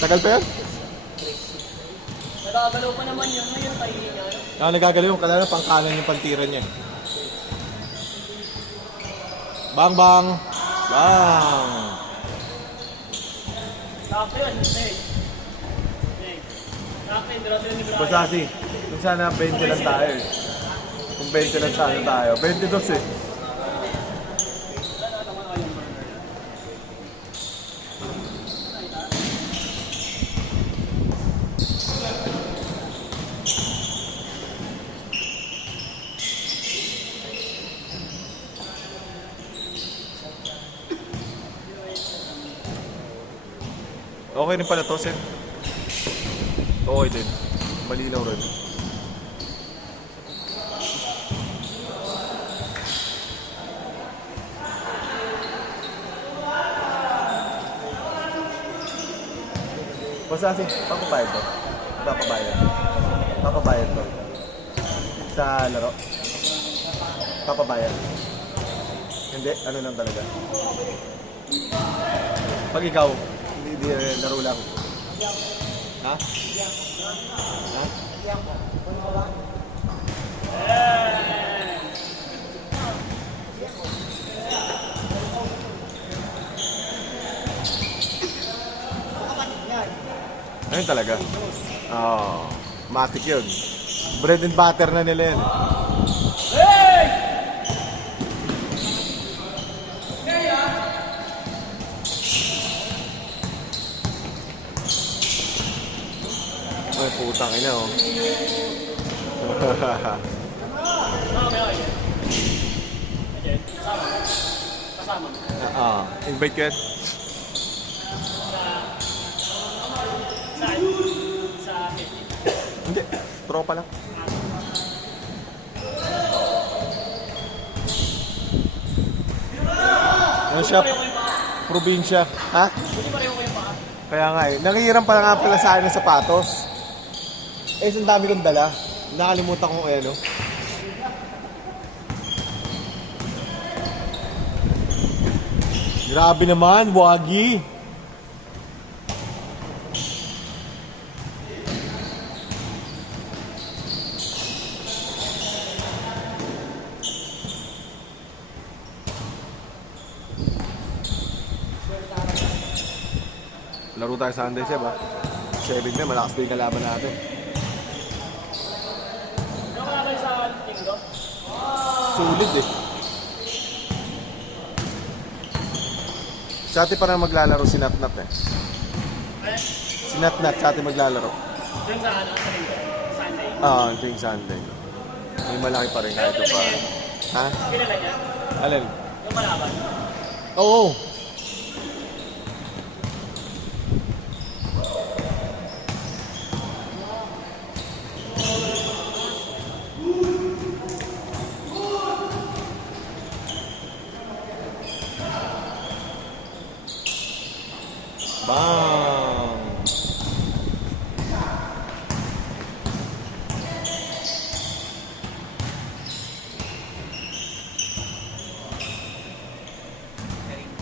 Tagal pa yan? Nagagalaw pa naman yun. Ngayon, tayo niya. Nagagalaw yung kalala, pangkanan yung pantira niya. Bang, bang! Bang! Sakto yun. Sakto yun. Dala sila ni Brian. Basasi, kung sana 20 lang tayo eh. Kung 20 lang sana tayo. 22 eh. Okay rin pala to, Sen. Okay din. Malinaw rin. Basta kasi, papabayad to. Papabayad. Papabayad to. Sa laro. Papabayad. Hindi, ano lang talaga. Pag ikaw, hindi laro lang. Ha? Ha? Ayun talaga. Oo. Matik yun. Bread and butter na nila yun. Ay, putang ina oh. Kasama. Invite ka yan? Sa Hindi. Tropa lang. Ano siya? Probinsya. Ha? Hindi pareho ko yung paa. Kaya nga eh. Nangihiram pa nga pala sa akin ng sapatos. Eh, ang dami kong dala. Nakalimutan ko ano. Grabe naman, wagi. Laro tayo sa Sunday, Seb, ha? 7 na, malakas din na laban natin. Ano ka naman sa Tinggo? Sulit eh. Sa atin parang maglalaro si Natnat eh. Si Natnat sa atin maglalaro. Doon sa ano, sa Tinggo? Sunday. Ito yung Sunday. May malaki pa rin kahit pa. Ha? Kilala niya? Alin? Yung malaban? Oo. Bang!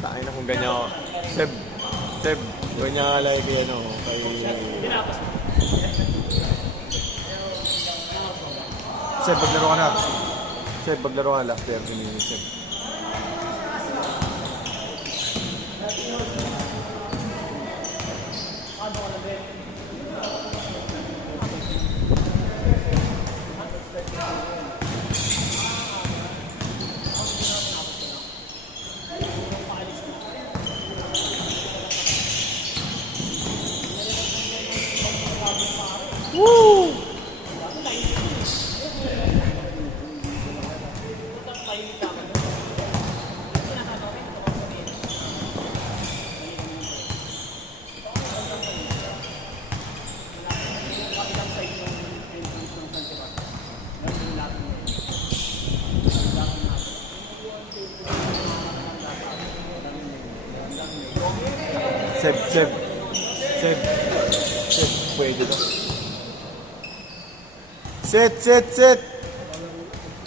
Tayo na kung ganyan ako. Seb, ganyan ka lang kay ano, kay... Tinapos mo. Seb, maglaro ka na. Seb, maglaro ka last 30 minutes, Seb. Woo! Seb, pwede na. Sit.